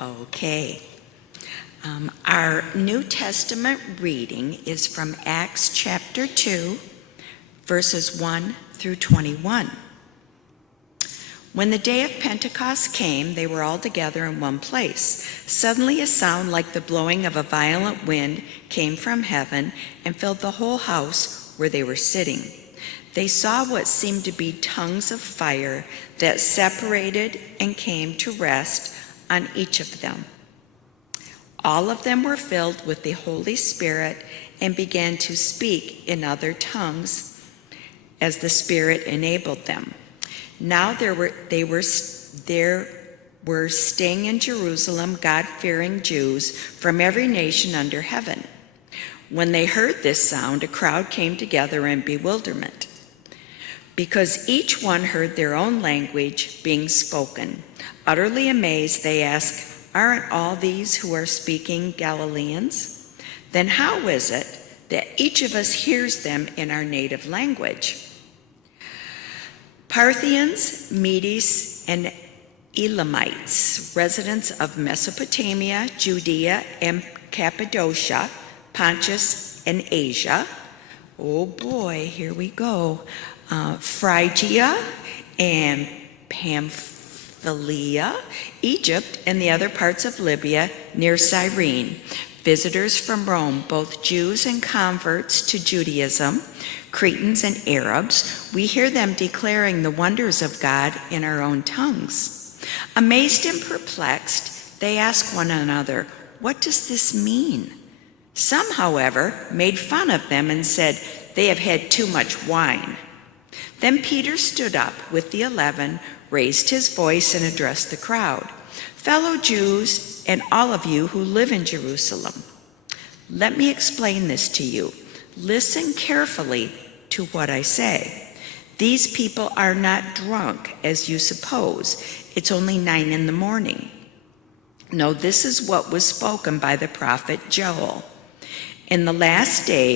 Okay. Our New Testament reading is from Acts chapter 2, verses 1 through 21. When the day of Pentecost came, they were all together in one place. Suddenly a sound like the blowing of a violent wind came from heaven and filled the whole house where they were sitting. They saw what seemed to be tongues of fire that separated and came to rest on each of them. All of them were filled with the Holy Spirit and began to speak in other tongues as the Spirit enabled them. Now there were staying in Jerusalem God-fearing Jews from every nation under heaven. When they heard this sound, a crowd came together in bewilderment, because each one heard their own language being spoken. Utterly amazed, they asked, "Aren't all these who are speaking Galileans? Then how is it that each of us hears them in our native language?" Parthians, Medes, and Elamites, residents of Mesopotamia, Judea, and Cappadocia, Pontus, and Asia. Oh boy, here we go. Phrygia and Pamphylia, Egypt, and the other parts of Libya near Cyrene. Visitors from Rome, both Jews and converts to Judaism, Cretans and Arabs, we hear them declaring the wonders of God in our own tongues. Amazed and perplexed, they ask one another, "What does this mean?" Some, however, made fun of them and said, "They have had too much wine." Then Peter stood up with the 11, raised his voice, and addressed the crowd. "Fellow Jews, and all of you who live in Jerusalem, let me explain this to you. Listen carefully to what I say. These people are not drunk, as you suppose. It's only 9 a.m. No, this is what was spoken by the prophet Joel. In the last days,